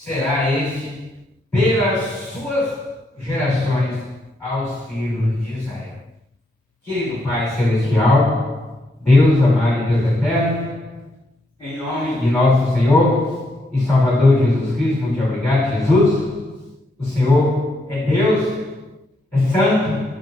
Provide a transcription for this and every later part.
será este pelas suas gerações aos filhos de Israel. Querido Pai Celestial, Deus amado e Deus eterno, em nome de nosso Senhor e Salvador Jesus Cristo, muito obrigado, Jesus. O Senhor é Deus, é santo,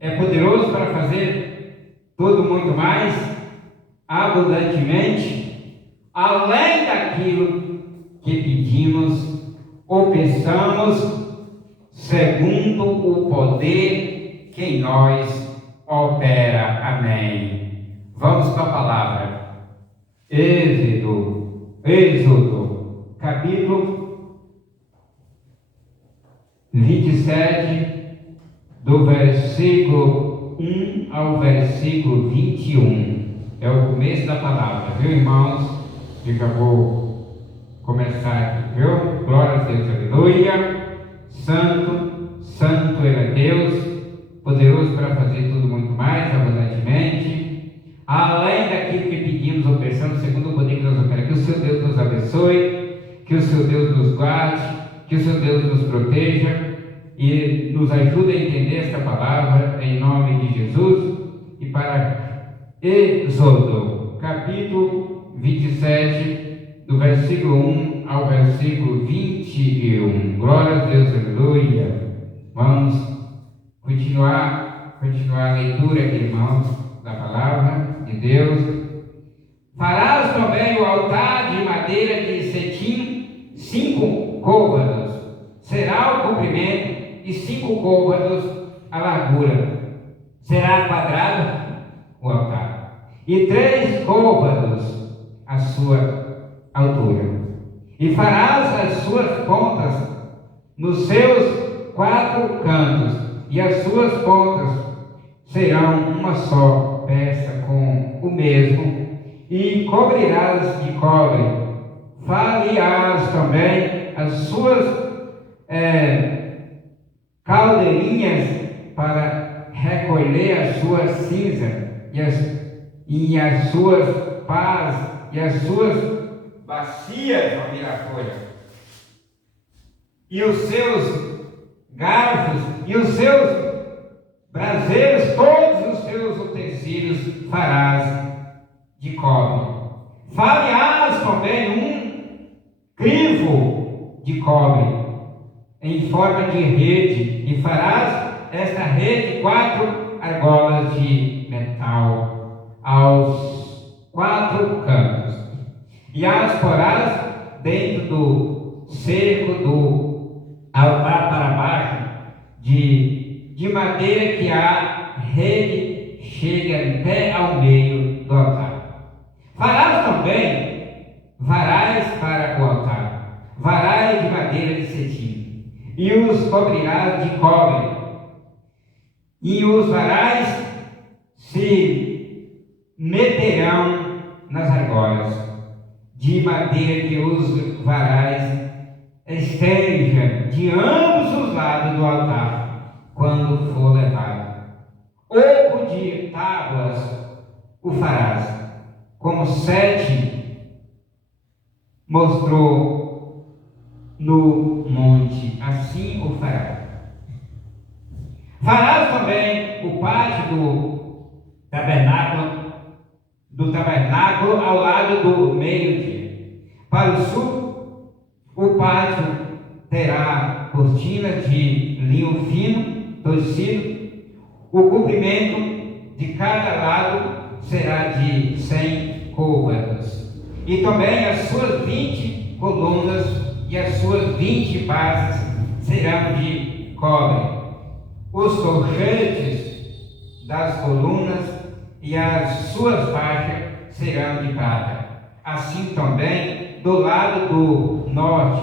é poderoso para fazer tudo muito mais, abundantemente, além daquilo que pedimos ou pensamos, segundo o poder que em nós opera. Amém. Vamos para a palavra. Êxodo, capítulo 27, do versículo 1 ao versículo 21. É o começo da palavra, viu, irmãos? Eu já vou começar aqui, viu? Glória a Deus, aleluia. Santo, santo Ele é Deus, poderoso para fazer tudo muito mais, abundantemente, além daquilo que pedimos ou pensamos, segundo o poder que nos opera. Que o seu Deus nos abençoe, que o seu Deus nos guarde, que o seu Deus nos proteja e nos ajude a entender esta palavra em nome de Jesus. E para Êxodo, capítulo 27, do versículo 1 ao versículo 21. Glória a Deus, aleluia. Vamos continuar a leitura aqui, irmãos, da palavra de Deus. Farás também o altar de madeira de cetim, 5 côvados. Será o comprimento e 5 côvados a largura. Será quadrado o altar, e 3 côvados a sua altura. E farás as suas pontas nos seus 4 cantos, e as suas pontas serão uma só peça com o mesmo, e cobrirás de cobre. Farás também as suas caldeirinhas para recolher a sua cinza, e as suas pás, e as suas bacias, vamos virar a folha, e os seus garfos, e os seus braseiros, todos os seus utensílios farás de cobre. Farás também um crivo de cobre em forma de rede, e farás esta rede 4 argolas de metal aos 4 cantos, e as porás dentro do cerco do altar para baixo, de madeira que a rede chega até ao meio do altar. Farás também varais para o altar, varais de madeira de cetim, e os cobrirás de cobre, e os varais se meterão nas argolas de madeira, que os varais estejam de ambos os lados do altar quando for levado. Oco de tábuas o farás, como 7 mostrou no monte, assim o farás. Farás também o pátio do tabernáculo ao lado do meio-dia. Para o sul, o pátio terá cortinas de linho fino, torcido. O comprimento de cada lado será de 100 côvados. E também as suas 20 colunas e as suas 20 bases serão de cobre. Os colchetes das colunas e as suas faixas serão de prata. Assim também do lado do norte,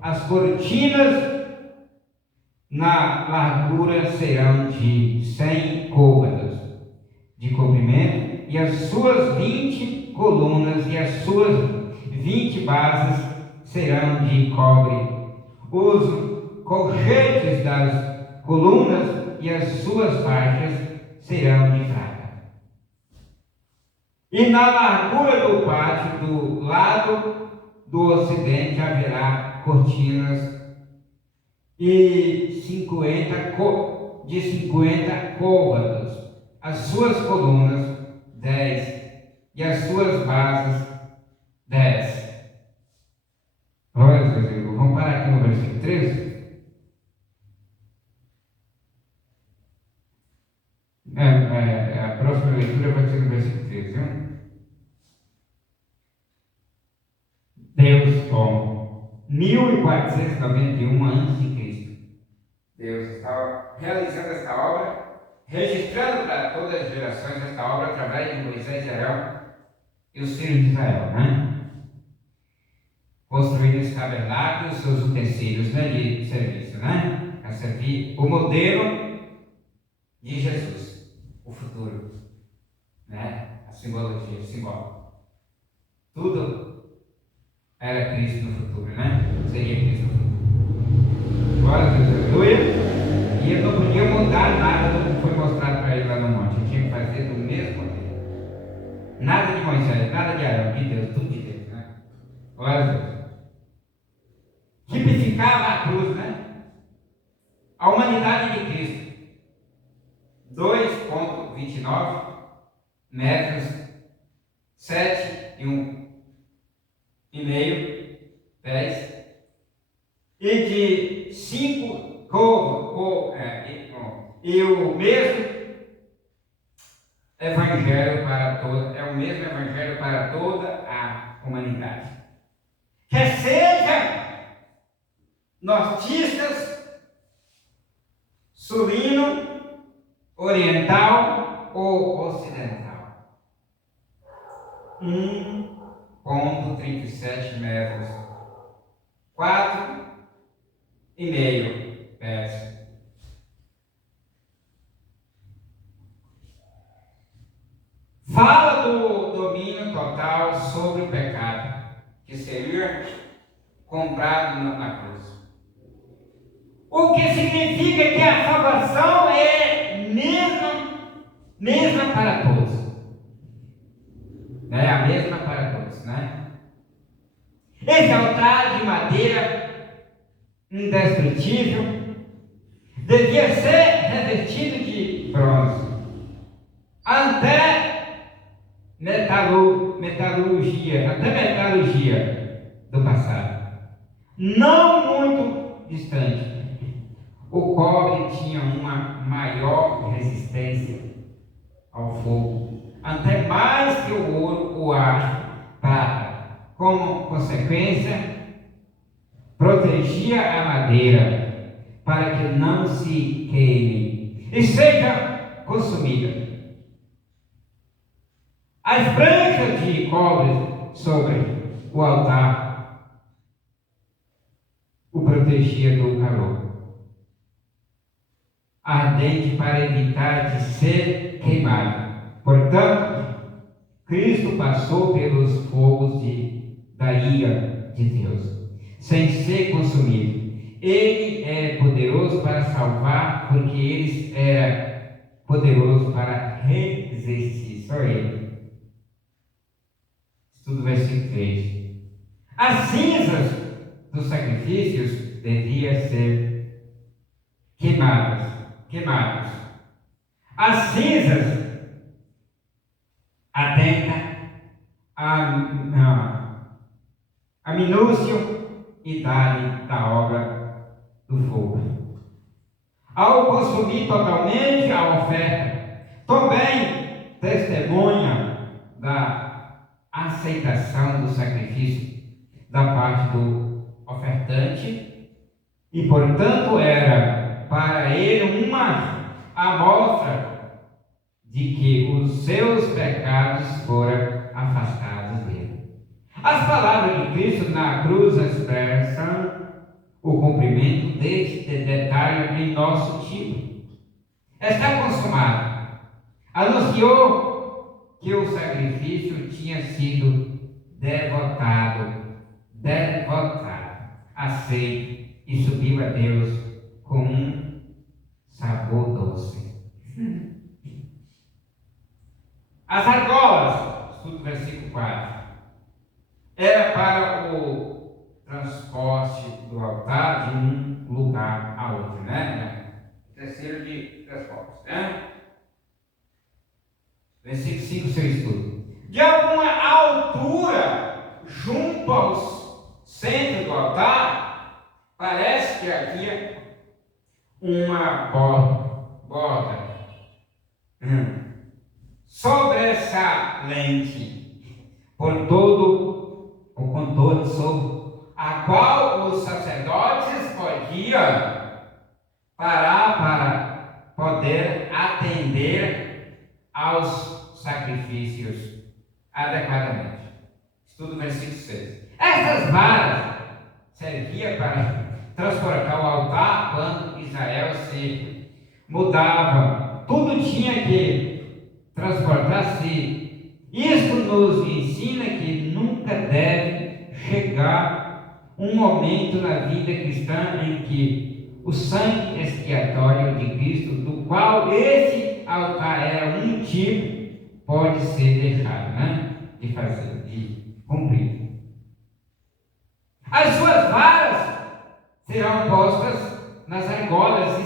as cortinas na largura serão de 100 côvados de comprimento, e as suas 20 colunas e as suas 20 bases serão de cobre. Os colchetes das colunas e as suas faixas serão de prata. E na largura do pátio do lado do ocidente haverá cortinas e 50 côvados, as suas colunas 10 e as suas bases 10. Glória a Deus. Vamos parar aqui no versículo 13. A próxima leitura vai ser no versículo 13, viu? Deus, 1491 a.C., Deus estava realizando esta obra, registrando para todas as gerações esta obra através de Moisés e Arão e os filhos de Israel, né? Construindo esse tabernáculo e os seus utensílios, né, de serviço, né? A servir o modelo de Jesus, o futuro, né? A simbologia, o simbólico. Tudo era Cristo no futuro, né? Seria Cristo no futuro. Glória a Deus, aleluia. E ele não podia mudar nada do que foi mostrado para ele lá no monte. Ele tinha que fazer do mesmo modelo. Nada de Moisés, nada de Arão, de Deus, tudo de Deus, né? Glória a Deus. Tipificava a cruz, né? A humanidade de Cristo. 2,29 metros, 7 e meio pés, e de 5 e o mesmo evangelho para toda, é o mesmo evangelho para toda a humanidade. Quer seja nortistas, sulino, oriental ou ocidental. 1,37 metros, 4,5 pés. Fala do domínio total sobre o pecado, que seria comprado na cruz. O que significa que a salvação é mesma para todos. É a mesma para todos, né? Esse altar de madeira indestrutível devia ser revestido de bronze. Até metalurgia do passado. Não muito distante. O cobre tinha uma maior resistência ao fogo, até mais que o ouro, o ar, prata. Como consequência, protegia a madeira para que não se queime e seja consumida. As brancas de cobre sobre o altar o protegia do calor ardente para evitar de ser queimado. Portanto, Cristo passou pelos fogos da ira de Deus, sem ser consumido. Ele é poderoso para salvar, porque ele era poderoso para resistir. Só ele. Estudo versículo 3. As cinzas dos sacrifícios deviam ser queimadas. As cinzas atenta a minúcia e idade da obra do fogo. Ao consumir totalmente a oferta, também testemunha da aceitação do sacrifício da parte do ofertante e, portanto, era para ele uma amostra de que os seus pecados foram afastados dele. As palavras de Cristo na cruz expressam o cumprimento deste detalhe em nosso tipo. Está consumado. Anunciou que o sacrifício tinha sido devotado, aceito e subiu a Deus com um sabor doce. As argolas, estudo versículo 4, era para o transporte altar, parece que havia uma borda sobressalente por todo o contorno sobre a qual os sacerdotes podiam parar para poder atender aos sacrifícios adequadamente. Estudo versículo 6. Essas varas serviam para transportar o altar quando Israel se mudava. Tudo tinha que transportar-se. Isto nos ensina que nunca deve chegar um momento na vida cristã em que o sangue expiatório de Cristo, do qual esse altar era um tipo, pode ser deixado, de fazer, de cumprir. As suas varas serão postas nas argolas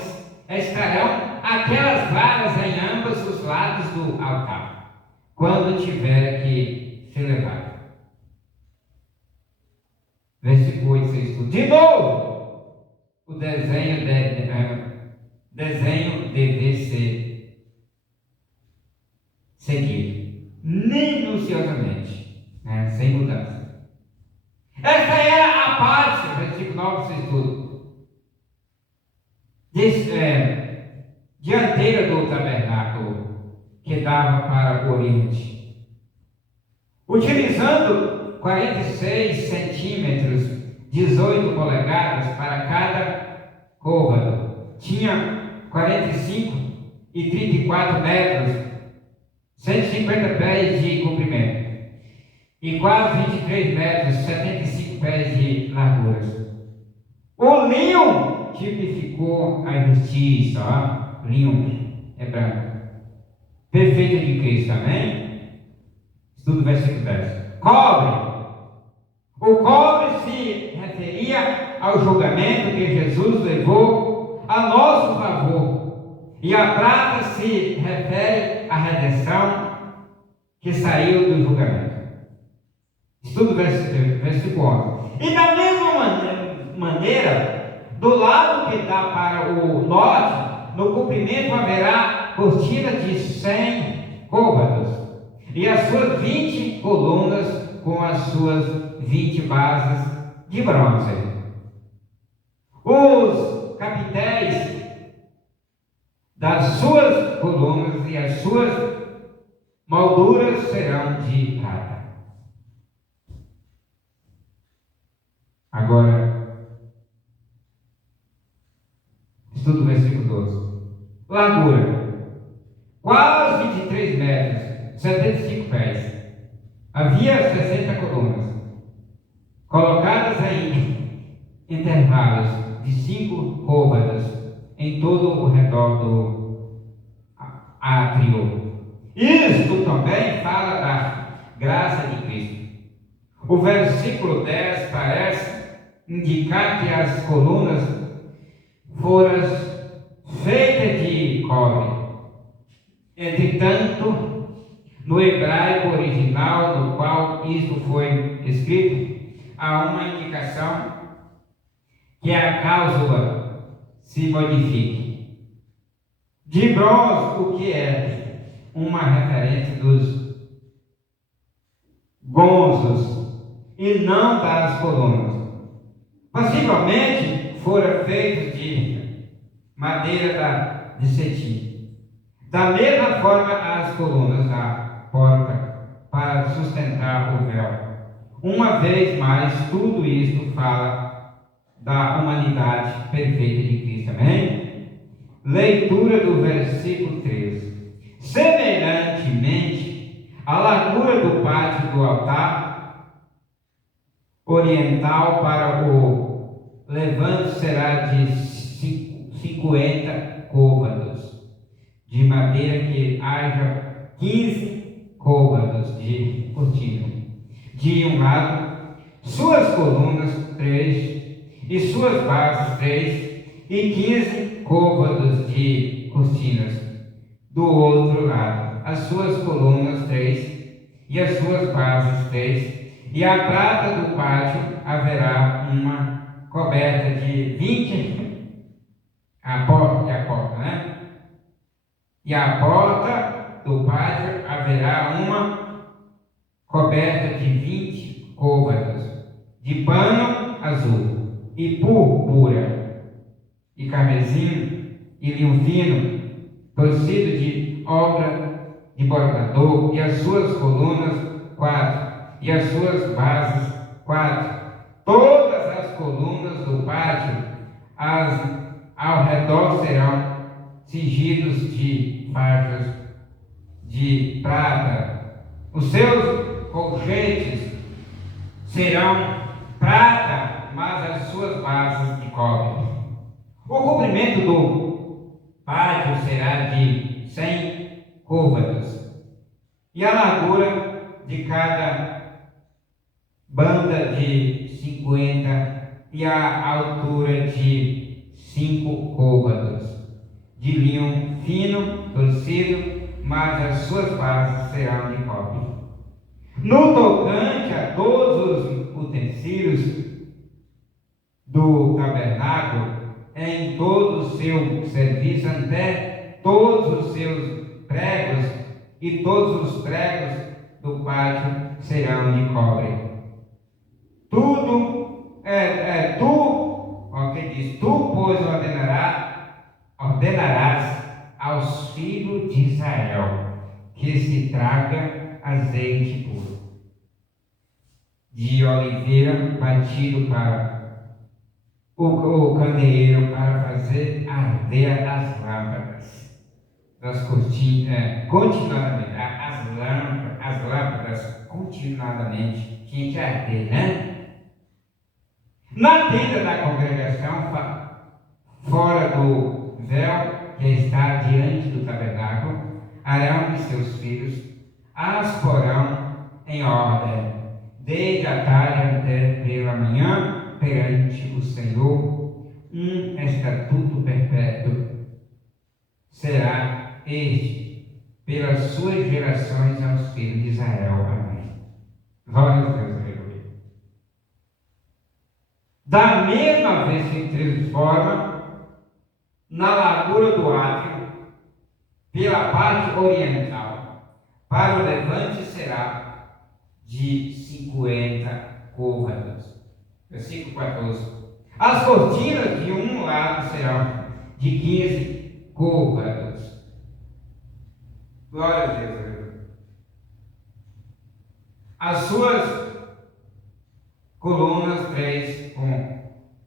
e estarão aquelas varas em ambos os lados do altar, quando tiver que ser levado. Versículo 8, 6. De novo, o desenho deve ser seguido minuciosamente, sem mudança. Essa era a parte, versículo 9, 6, tudo, dianteira do tabernáculo que dava para o oriente, utilizando 46 centímetros, 18 polegadas para cada côvado. Tinha 45 e 34 metros, 150 pés de comprimento e quase 23 metros, 75 pés de largura. O linho tipificou a justiça, linho é branco, perfeito de Cristo, amém? Estudo versículo 10. Cobre. O cobre se referia ao julgamento que Jesus levou a nosso favor, e a prata se refere à redenção que saiu do julgamento. Estudo versículo 11. E da mesma maneira, do lado que dá para o norte, no comprimento haverá cortina de 100 côvados, e as suas 20 colunas com as suas 20 bases de bronze. Os capitéis das suas colunas e as suas molduras serão de prata. Agora, estudo o versículo 12. Largura, quase 23 metros, 75 pés. Havia 60 colunas, colocadas em intervalos de 5 côvados em todo o redor do átrio. Isto também fala da graça de Cristo. O versículo 10 parece indicar que as colunas foram feitas de cobre. Entretanto, no hebraico original, no qual isto foi escrito, há uma indicação que a cláusula se modifique. De bronze, o que é uma referência dos gonzos e não das colunas. Possivelmente foram feitos de madeira de cetim. Da mesma forma, as colunas da porta para sustentar o véu. Uma vez mais, tudo isto fala da humanidade perfeita de Cristo. Amém? Leitura do versículo 13. Semelhantemente, a largura do pátio do altar oriental para o levante será de 50 côvados de madeira, que haja 15 côvados de cortina. De um lado, suas colunas 3 e suas bases 3 e 15 côvados de cortinas. Do outro lado, as suas colunas 3 e as suas bases 3 E a prata do pátio haverá uma coberta de 20, a porta, né? E a porta do pátio haverá uma coberta de 20 côvados, de pano azul, e púrpura, e carmesim, e linho fino, torcido de obra de bordador, e as suas colunas 4, e as suas bases 4. Todas as colunas do pátio ao redor serão cingidos de faixas de prata. Os seus colchetes serão prata, mas as suas bases de cobre. O comprimento do pátio será de 100 côvados, e a largura de cada banda de 50, e a altura de 5 côvados, de linho fino, torcido, mas as suas bases serão de cobre. No tocante a todos os utensílios do tabernáculo, em todo o seu serviço, até todos os seus pregos, e todos os pregos do pátio serão de cobre. Tudo tu, pois, ordenarás aos filhos de Israel que se traga azeite puro de oliveira batido para o candeeiro, para fazer arder as lâmpadas das cortinas, continuadamente. As lâmpadas continuadamente tinha que arder, né? Na tenda da congregação, fora do véu que está diante do tabernáculo, Arão e seus filhos as porão em ordem, desde a tarde até pela manhã, perante o Senhor. Um estatuto perpétuo será este, pelas suas gerações aos filhos de Israel. Amém. Glória a Deus. Da mesma vez se transforma na largura do átrio, pela parte oriental, para o levante será de 50 côvados. Versículo 14. As cortinas de um lado serão de 15 côvados. Glória a Deus. As suas colunas 3 com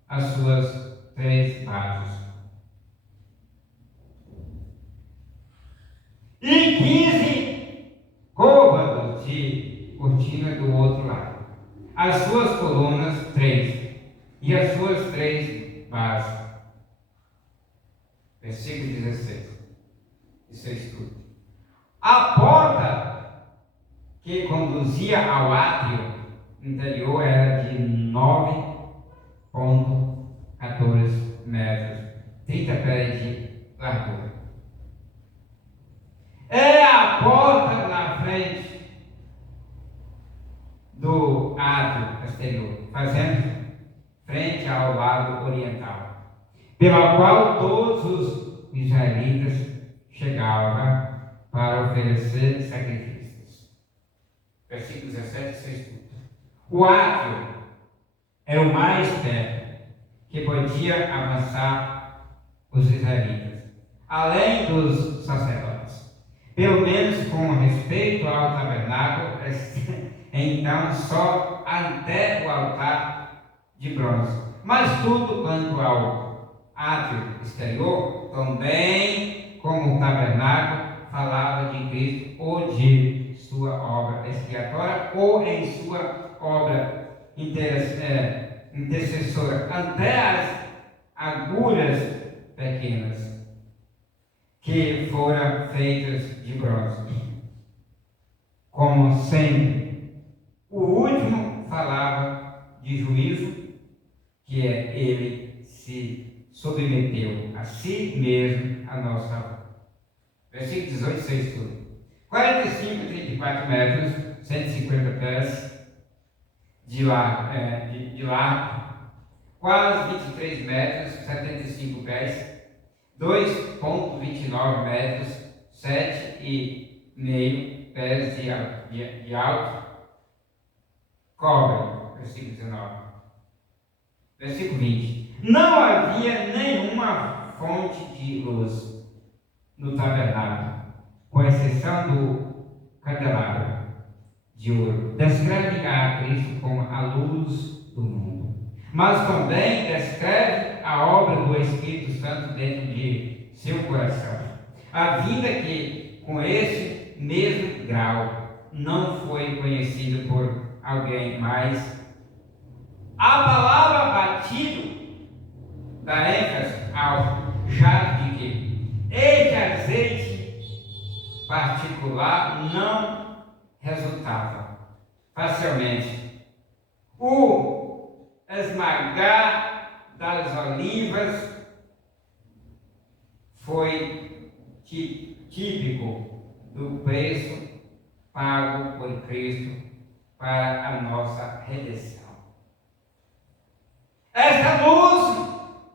as suas 3 bases. E 15 côvados de cortina do outro lado. As suas colunas 3 e as suas 3 bases. Versículo 16. Isso é tudo. A porta que conduzia ao átrio interior era de 9,14 metros, 30 pés de largura. É a porta na frente do átrio exterior, fazendo frente ao lado oriental, pela qual todos os israelitas chegavam para oferecer sacrifícios. Versículo 17, 6. O átrio é o mais perto que podia avançar os israelitas, além dos sacerdotes, pelo menos com respeito ao tabernáculo, então só até o altar de bronze. Mas tudo quanto ao átrio exterior, também como o tabernáculo, falava de Cristo ou de sua obra expiatória ou em sua obra intercessora, até as agulhas pequenas que foram feitas de bronze. Como sempre, o último falava de juízo, que é ele se submeteu a si mesmo a nossa obra. Versículo 18, 6 tudo. 45 e 34 metros, 150 pés. de largo, quase 23 metros, 75 pés, 2,29 metros, 7,5 pés de alto, cobre, versículo 19. Versículo 20. Não havia nenhuma fonte de luz no tabernáculo, com exceção do candelabro de ouro. Descreve a Cristo como a luz do mundo, mas também descreve a obra do Espírito Santo dentro de seu coração. A vida que, com esse mesmo grau, não foi conhecida por alguém mais. A palavra batido dá ênfase ao jato de que este azeite particular não resultava facilmente. O esmagar das olivas foi típico do preço pago por Cristo para a nossa redenção. Esta luz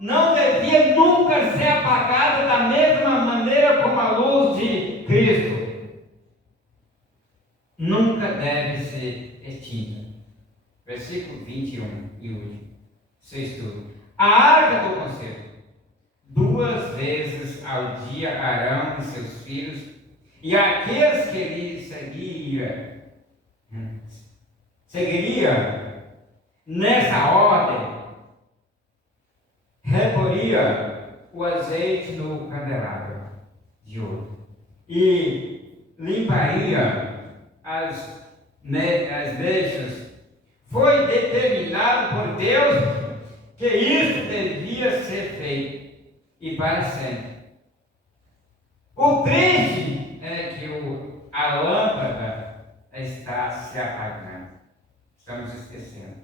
não devia nunca ser apagada da mesma maneira como a luz de Cristo. Nunca deve ser extinta. Versículo 21 e último. Sexto. A arca do conselho. 2 vezes ao dia Arão e seus filhos e aqueles que lhe seguiria nessa ordem, reporia o azeite no candelabro de ouro e limparia as mechas. Foi determinado por Deus que isso devia ser feito e para sempre. O triste é que a lâmpada está se apagando. Estamos esquecendo.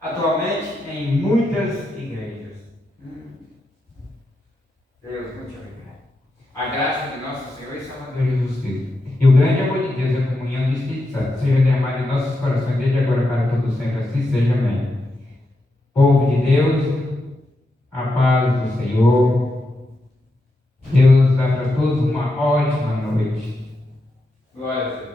Atualmente, em muitas igrejas. Deus, muito obrigado. A graça de nosso Senhor e Salvador Jesus Cristo e o grande amor de Deus e a comunhão do Espírito Santo seja derramado em nossos corações desde agora para todo sempre. Assim seja. Amém. Povo de Deus, a paz do Senhor. Deus dá para todos uma ótima noite. Glória a Deus.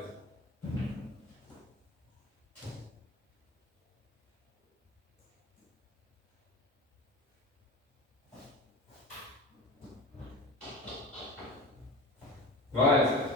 Glória a Deus.